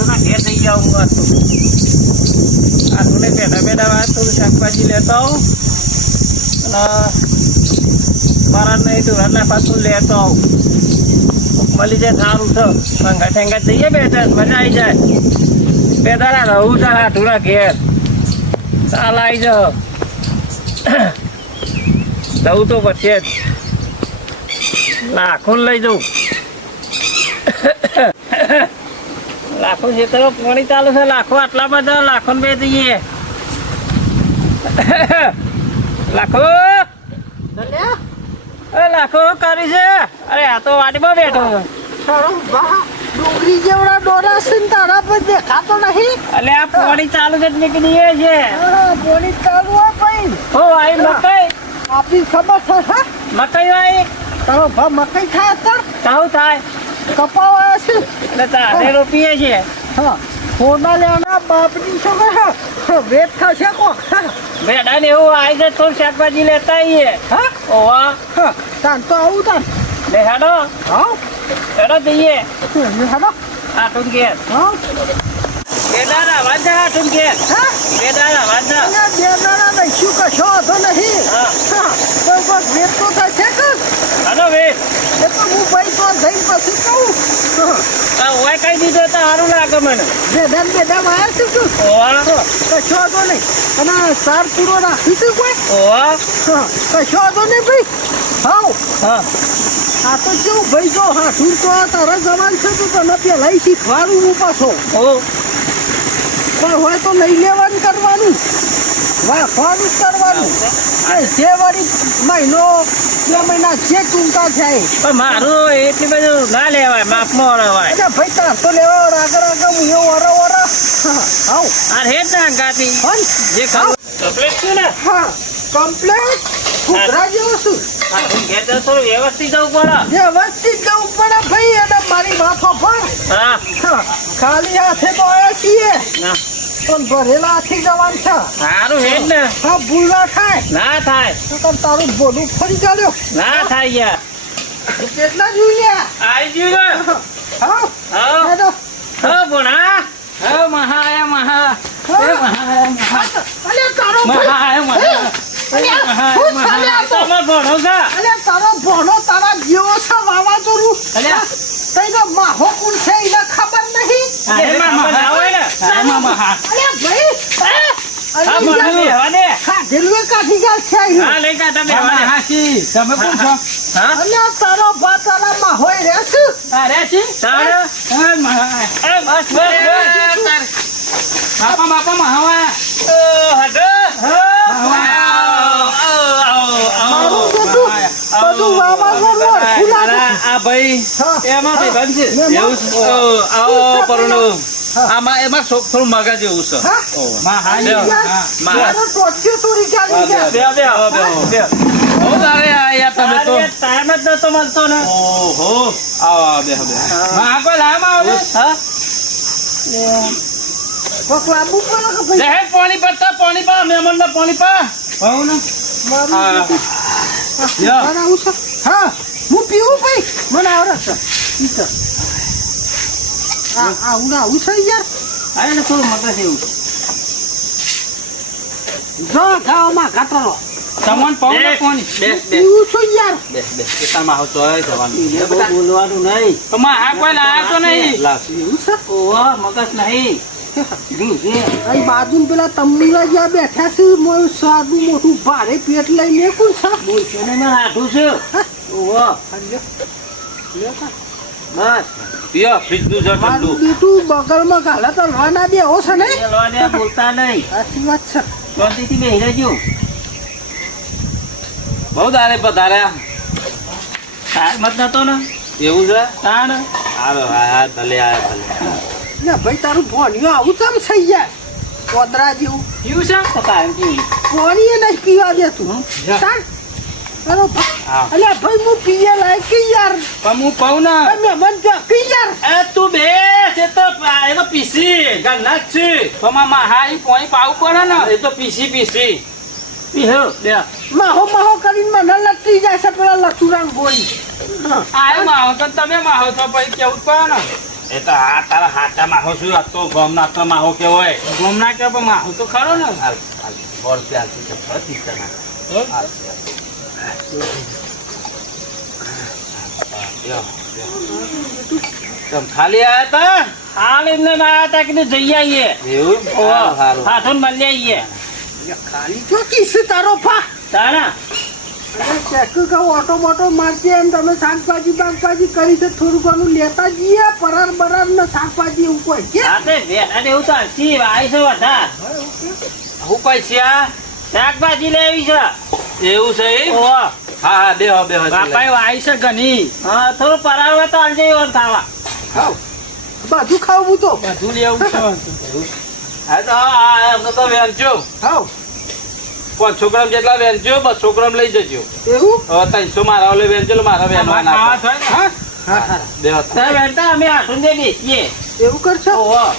આઠુના ઘેર થઈ જાઉં હું આઠુને બેઠા બેઠા થોડું શાકભાજી લેતો આવું અને મારા નહીં તો એટલે પાછું લેતો આવું મળી જાય સારું છે ઠંગા ઠંગા જઈએ બે ત્રણ મજા આવી જાય બે દાડા રહું છે આઠુના ઘેર ચાલ આવી જાઓ જવું તો પછી જ લાખો લઈ જવું લાખો જે તો પાણી ચાલુ છે લાખો આટલા બધા લાખો બે જઈએ લાખો લાખો કરી છે અરે આ તો વાડીમાં બેઠો ડુંગળી જેવડા ડોરા છે ને તારા પર દેખાતો નહીં. એટલે આ પાણી ચાલુ છે નીકળીએ છે પાણી ચાલુ હોય ભાઈ. હો આઈ મકાઈ આપણી ખબર છે હા મકાઈ વાય તારો ભાવ મકાઈ થાય અત્યારે તાવ થાય કપાવા છે એટલે તારે રોપીએ છે હા ફોના લેવાના બાપની છોકરા હા વેટ થશે કો ભેડા ને એવું આવી જાય તો શાકભાજી લેતા આવીએ હા ઓવા હા તાન તો આવું તાન લે હેડો હા હેડો જઈએ હાલો આટું ઘેર હા બેદારા વાંધા આટું ઘેર હા બેદારા વાંધા બેદારા નહીં શું કશો હતો નહીં હા હા તો બસ વેટ તો થશે કે હાલો વેટ એ તો હું ભાઈ તો જઈને પછી કહું આ ઓય કઈ દીધો તો સારું લાગે મને બેદામ આવ્યા છું તું ઓવા કશો હતો નહીં અને સાર પૂરો રાખીશું કોઈ ઓવા હા કશો હતો નહીં ભાઈ હાઉ હા આ તો કેવું ભાઈ જો હા તું તો તારા જવાન છે તો તને પેલા શીખવાડું હું પાછો ઓ પણ હોય તો લઈ લેવાનું કરવાનું વાપરવાનું કરવાનું જે વાળી મહિનો 2 મહિના જે ટૂંકા થાય પણ મારું એટલી બધું ના લેવાય માપમાં રહેવાય એટલે ભાઈ તાર તો લેવા આગળ હું એવું વરા હાઉ આ હેડ ના ગાતી જે ખાવ કમ્પ્લીટ છે ને હા કમ્પ્લેટ કુતરા જેવો છું આટું ઘેર તો થોડું વ્યવસ્થિત જવું પડે વ્યવસ્થિત જવું પડે ભાઈ અને મારી માથો પર હા ખાલી હાથે તો આવ્યા છીએ ના પણ ભરેલા હાથી જવાન છે સારું હેડ ને હા ભૂલ ના થાય ના થાય તો તારું બોલું ફરી ચાલ્યો ના થાય યાર કેટલા જોઈ આવી ગયું ને હા હા હેડો. હા બોણા હા મહા આયા મહા એ મહા આયા મહા અલે તારો મહા ભાઈ આયા મહા અલ્યા, હું ચાલે આવતો. તમાર ભણો છે અલે તારો ભણો તારા જેવો છે વાવાઝોડું અલ્યા. તઈ તો માહો કોણ છે એને ખબર નહીં અરે મહા આવે ને હા મહા અલે ભાઈ હા મને લેવા દે રેલવે કાઢી ગયા છે અહીં. હા લઈ કા તમે લેવા દે હાસી તમે કોણ છો હા અલે તારો ભા તારા માહો રહેશે અરે છી તારે એ મહા એ બસ બસ બાપા બાપા મહાવા મારું બધું બધું વાવાઝોડું અડધું લાગે. આ ભાઈ હા. એમાં ભાઈ બંધ છે એમાં? એવું છે આવો પરણો આમાં એમાં થોડું મગા જેવું છે હા? હા તારો ટોટિયો તોડી ચાલી ગયા. બે બે બે બહુ તારે આયા તમે તો ટાઈમ જ નતો મળતો ને ઓહો આવો બે બે હા કોઈ લામ આવો હા કોક લાંબુ પડે કે ભાઈ? જહેર પાણી પડતા પાણી પા મહેમાન ના પાણી પા ભાવ ને મારું હા. બધું. યા. મને આવું છે? હા હું પીવું ભાઈ મને આવડે છે ઈ છે. આવું છે યાર આને ને થોડું મગજ એવું જો ખાવામાં ઘાટલો તમને પાવ ને પાણી પીવું છું યાર ખેતરમાં આવો તો જવાનું બહુ બોલવાનું નહીં તો માં આ કોઈ લાયા તો નહીં એવું છે ઓવા મગજ નહીં અહીં બાજુ પેલા તમુલા જ્યાં બેઠા છે મોય સાદું મોટું ભારે પેટ લઈને કોણ છે હાથું છે ઓવા બસ પિયો ફ્રીજ નું છે મારું ઠંડુ બેટું બગલમાં ગાલા તો લોના બે હો છે ને ચલવા બોલતા નહીં સાચી વાત છે શાંતિથી બેહી રહેજો બહુ દારે પધાર્યા તાર મત નતો ને એવું છે તાણ હાલો હા ભલે આયા ભલે ના ભાઈ તારું ભણ્યું આવું કેમ થઈ જાય કોતરા જેવું પીવું છે તો કાયમ પીવું પાણી નહીં પીવા દેતું તાણ અરે હા. અલ્યા ભાઈ હું પીએ લાયક કે યાર પણ હું કહું ને મહેમાન જો પી યાર એ તું બે એ તો એનો પીસી ગન્ના જ છે તો મામા હા એ પોઈ પાવું પડે ને એ તો પીસી પીહો બે માહો કરીને મને લટકી જાય છે પેલા લટુરાન ગોળી આયો માહો તો તમે માહો તો પછી કેવું પડે ને એ તો આ તારા હાચા માહો શું આ તો ગોમના તો માહો કેવાય ગોમના કે પણ માહુ તો ખરો ને હાલ હાલ 100 રૂપિયા આલતી છે બસ ચિંતા ના કર. હાલ. લ્યો, લ્યો. તમ ખાલી આયા તા હાલ એમને ના હતા કીધું જઈ આવીએ એવું હારું, હારું. હાથો મળી આવીએ ખાલી જો કિસ તારો ફા તારા અરે ચેક કહું ઓટો મોટો મારતી એમ તમે શાકભાજી બાકભાજી કરી છે થોડું ઘણું લેતા જઈએ પરાર બરાર ને શાકભાજી એવું કોઈ કે હા તે વેલા એવું તો હસી આવી છે વધાર હું પૈસા શાકભાજી લેવી છે એવું છે એમ? ઓહો હા હા બેહો બેહો બાપાએ આવી છે ઘણી હા થોડું પરાર હોય તો આલજે એવું ખાવા ખાવ બધું ખાવું તો બધું લેવું છે હા તો હા એમને તો વેચજો ખાવ 500 ગ્રામ જેટલા વેચજો 200 ગ્રામ લઈ જજો એવું હવે 300 મારા ઓલે વેચજો મારા વેચવાના ખાવા હતા. થાય ને હા હા બેહો તારે વેચતા અમે હાથું દે બેસીએ એવું કરશો ઓહો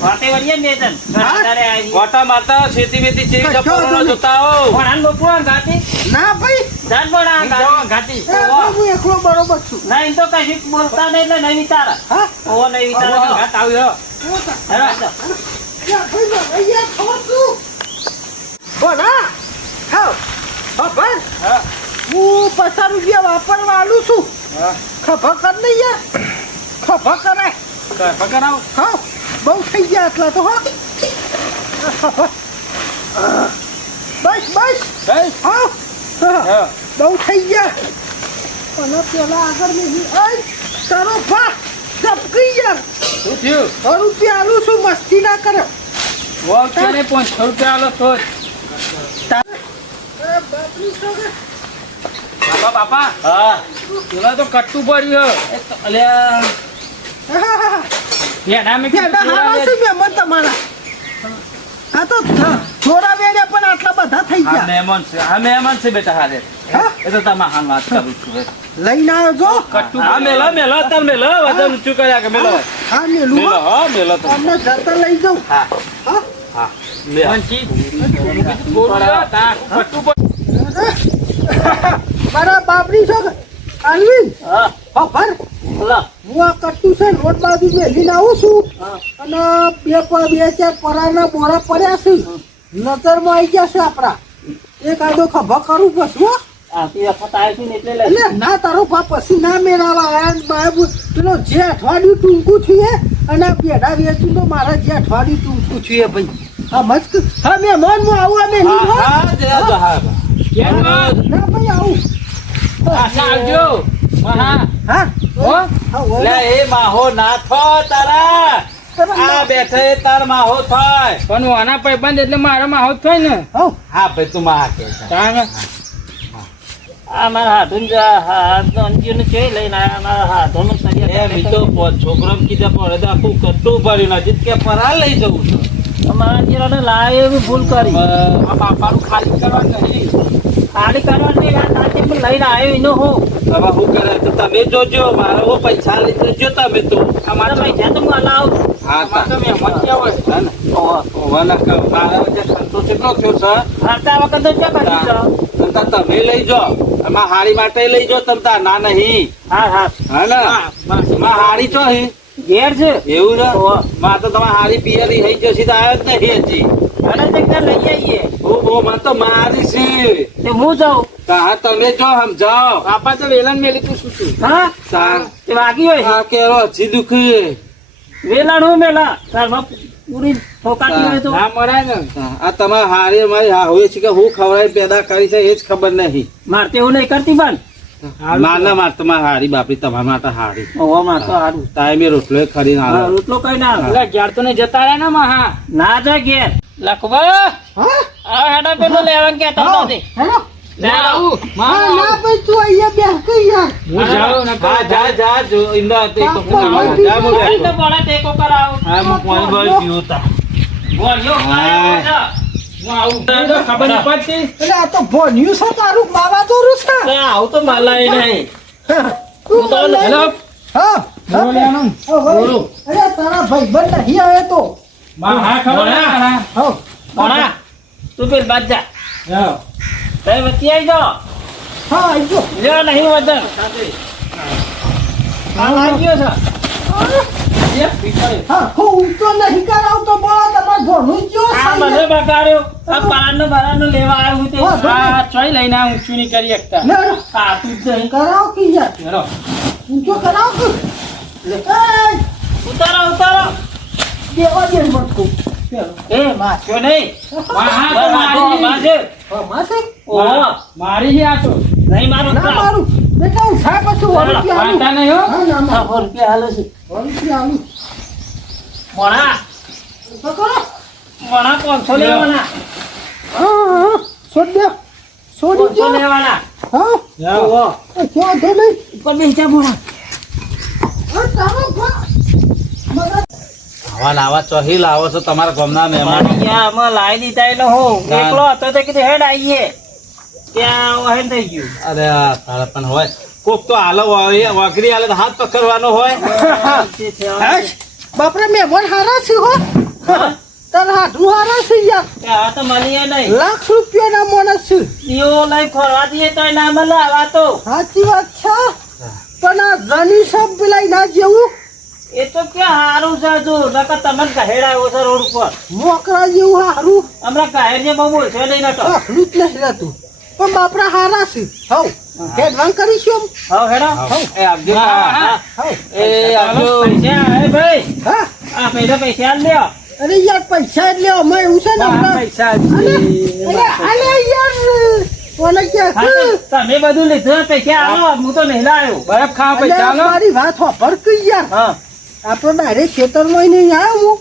વાતે વળીએ ને તન તારે આવી વાટા મારતા ખેતી બેતી ચેવી ચપોરો જોતા હો ભણાન બપુઆ ગાતી ના ભાઈ જાન ભણા ગાતી એ હું એકલો બરોબર છું ના એમ તો કશું બોલતા નહીં એટલે નહીં વિચારા હા ઓહો નહીં વિચારા ઘાટ આવ્યો હેલો યા ભાઈ ના અહીંયા ખાવ તું બોલા ખાવ હા ભાઈ હા હું 50 રૂપિયા વાપરવા આલું છું ખભા કર નહીં યાર ખભા કરે પકડાવ ખાવ બહુ થઈ ગયા એટલા તો હા બસ બસ ભાઈ હા હા બહુ થઈ ગયા અને પેલા આગળ નહીં આય તારો ભા ચપકી યાર શું થયું 100 રૂપિયા આલું છું મસ્તી ના કરે વોલ તેને 500 રૂપિયા આલો તો અરે બાપરી સોગે બાપા બાપા હા પેલા તો કટ્ટું પડ્યું અલ્યા યાર અમે પેલા હારા છે મહેમાન તમારા હા તો થોડા વેડે પણ આટલા બધા થઈ હા ગયા મહેમાન છે બેટા હારે હા એ તો તમે હાલ વાત કરું છું લઈને આવ્યો જો હા મેલો મેલો તમ મેલો વજન ઊંચું કર્યા કે મેલો હા મેલું મેલો હા મેલો તો અમને જતા લઈ જાઉં હા હા હા મેલો મંચી બોલું તા કટ્ટું મારા બાપરી છો અરવિંદ હા હા ભર બોલો હું આ કટ્ટુ છે રોડ બાજુ મેલીને આવું છું હા અને બે ચાર પરાના બોરા પડ્યા છે નજરમાં આવી ગયા છે આપણા એક આદો ખભા કરું પછી હો. આથી વખત આવ્યો છું ને એટલે લઈ એટલે ના તારો બાપ પછી ના મેળાવા આયા બાબુ પેલો જે અઠવાડિયું ટૂંકું થયું હે અને આ પેઢા વેચું તો મારા જે અઠવાડિયું ટૂંકું થયું હે ભાઈ હા મસ્ત હા મેં મન હું આવું અમે હા હા જય તો હા કેમ ના ભાઈ આવું પાછા આવજો હા હા હો હા હો. લે એ માહો ના થો તારા આ બેઠે તાર માહો થાય પણ આના પૈબંધ એટલે મારા માં હોત થાય ને હા હા ભાઈ તું માં કે તાને આ મારા હાથું છે લઈને આયા મારા હાથોનું એ મીતો છોકરો કીધા પડે તો આખું કટ્ટું ભર્યું નથી કે પરા લઈ જવું છે અમારા જીરાને લાવે એવી ભૂલ કરી આ બાપાનું ખાલી કરવા નહીં ખાલી કરવાની વાત આજે પણ લઈને આવ્યો એનો હું હવે હું કરે તો તમે જોજો મારે ઓ પૈસા લઈ જજો તમે તો અમારા પૈસા તો હું હલાવ હા અમારે તો મહેમાન કેવા હોય હા ને ઓવાના મારા વચ્ચે ખર્ચો કેટલો થયો છે હાલતા વખત તો ક્યાં કરી છો તમતા તમે લઈ જાઓ એમાં હારી માટે લઈ જાઓ તમતા ના નહીં હા હા હા ને માં હારી ચો હી ઘેર છે એવું ને ઓહો. માં તો તમારે હારી પિયરી થઈ જશે તો આવ્યો જ નહીં હજી અને જગ્યા લઈ આવીએ ઓ માં તો મારી છે તે હું જાઉં હા તમે જો સમજાવો બાપા તો વેલણ મેલી તું શું છું હા તાર તે વાગી હોય આ કેરો હજી દુખે વેલણ હું મેલા તારમાં પૂરી ઠોકાતી હોય તો ના મરાય ને આ તમારે હારી મારી હા હોય છે કે હું ખવડાવી પેદા કરી છે એ જ ખબર નહીં મારતે એવું નહીં કરતી પણ ના ના માર તમારે હારી બાપરી તમારા માટે હારી ઓહો માર તો હારું ટાઈમે રોટલો ખરી ના હા, રોટલો કઈ ના આવે. ઘેર તો નહીં જતા રહ્યા ને માં હા ના જા ઘેર લખવા હા આ હેડા પેલો લેવા કેતા હા નથી હેલો લે આવું હા ના ભાઈ તું અહીંયા બેસ કે યાર હું જાઉં ને હા જા જા જો ઇન્દા તે તો હા, જા મુ અહીં તો બોલા ટેકો કરાવું હા મુ પાણી બોલ પીવતા બોલ્યો હું આવું ખબર નહીં પડતી એટલે આ તો ભણ્યું છે તારું માવા ચોરું છે આવું તો માલાય નહીં તું હું તો બોલ. હેલો હા બોલો લેવાનું. હા, ભાઈ. બોલો. અરે તારા ભાઈબંધ નહીં આવે તો હા ખબર હા બોલા તું પેલ બાદ જા હા તે વચ્ચે આવી જાઓ હા આજો લ્યો નહીં વજન આ લાગ્યો છે લે, પીછાય. હા હું ઊંચો નહીં કરાવતો બોલો તમારે ભણવું જ જો આ મને બગાડ્યો આ પારાનો લેવા આવ્યો હું તે હા, આ ચોય લઈને આ ઊંચું નહીં કરી શકતા. આ તું જ નહીં કરાવો કે યાર હેલો. ઊંચો કરાવો કે લે ઉતારો દેવા દે મત કહું એ માસ્યો નહીં હા, તો મારો મારી. માસે ઓહો મારી છે આ તો. નહીં મારો ના મારું બેટા હું સાહેબ પછી રૂપિયા આલું. વાંધા નહીં હો. હા ના ના રૂપિયા હાલે છે રૂપિયા આલું મોણા તો કરો મોણા 500 લેવાના હા છોડી દે છોડી 500 દે લેવાના હા જાઓ. ઓહો ક્યાં તો નહીં ઉપર બેસી મોણા હા તારો ફોન મગર આવા ચોહી લાવો છો તમારા ગામના મહેમાનો. અમે લાવી દીધા એટલે હું એકલો હતો તો કીધું હેડ આવીએ ત્યાં હેડ થઈ ગયું અરે આ તારા પણ હોય કોક તો હાલો હોય, વગરી હાલે તો હાથ પકડવાનો હોય. હાશ, બાપરે મહેમાન હારા છે હો તાર હાથું હારા છે યાર આ તો મળીએ નહીં લાખ રૂપિયાના માણસ છે દીવો લઈ ફરવા દઈએ તો ના મળે આવા તો સાચી વાત છે પણ આ ગણી સબ પેલા ના જેવું એ તો ક્યાં હારું છે જો નકર તમને કહેડ આવ્યો છે રોડ ઉપર મોકરા જેવું હારું હમણાં કહેડ જે બહુ બોલશે નહીં નતો આખલું જ નહીં રહેતું પણ બાપરા હારા છે હવ એડવાન્સ કરીશું હા હેડો એ આપજો. હા, હવ એ આપજો. પૈસા હે ભાઈ હા આ પૈસા આલ લ્યો અરે યાર પૈસા એટલે અમે એવું છે ને હમણાં પૈસા અરે અરે યાર કોને હા, ક્યાં તમે બધું લીધું પૈસા આલો હું તો નહીં લાવ્યો બરફ ખાવા પૈસા અલ્યા, લો. મારી વાત હોભળ કે યાર હા આપણો ડાયરેક્ટ ખેતરમાં નહીં આવ્યો હું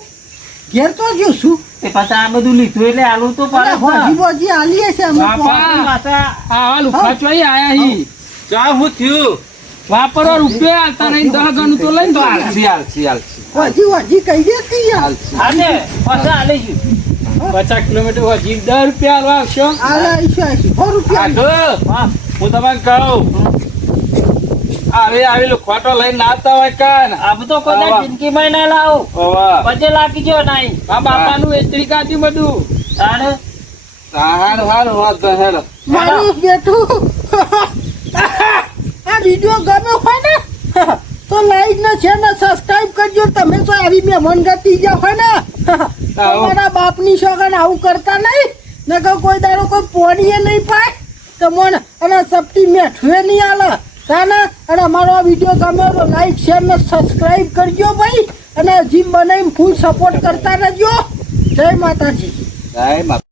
ઘેર તો જો છું તે પછી આ બધું લીધું એટલે આલું તો પડે હોજી બોજી આલીએ છે અમે બાપા. પાછા આ લુખા ચોઈ આયા હી. ચા હું થયું? વાપરવા રૂપિયા આલતા નહીં, 10 ગણું તો લઈને તો આલસી. હોજી કહી દે કે યાર હા ને પાછા આલી ગયું 50 કિલોમીટર હજી 10 રૂપિયા આલવા આવશો. આલા આઈશું 100 રૂપિયા આઢો, હા હું તમને કહું આવી લુખવાટો લઈને ના આવતા હોય કાન. આ બધો કોઈ જિંદગીમાં ના લાવો ઓવા. પછી લાગી ગયો નહીં આ બાપાનું એતરી કાઢ્યું બધું. તાણે હારું વાત તો હેડો. મારું બેઠું આ વિડીયો ગમ્યો હોય ને તો લાઈક ને શેર ને સબસ્ક્રાઇબ કરજો તમે તો આવી મહેમાન ગતિ ગયા હોય ને તમારા બાપની સોગન આવું કરતા નહીં નકર કોઈ દાડો કોઈ પોણીએ નહીં પાય તો મને અને સપટી મેઠુએ નહીં આલે કાને અને અમારો આ વિડીયો ગમ્યો તો લાઈક શેર ને સબસ્ક્રાઇબ કરજો ભાઈ અને જીમ બનાવીને ફૂલ સપોર્ટ કરતા રહેજો જય માતાજી. જય માતા.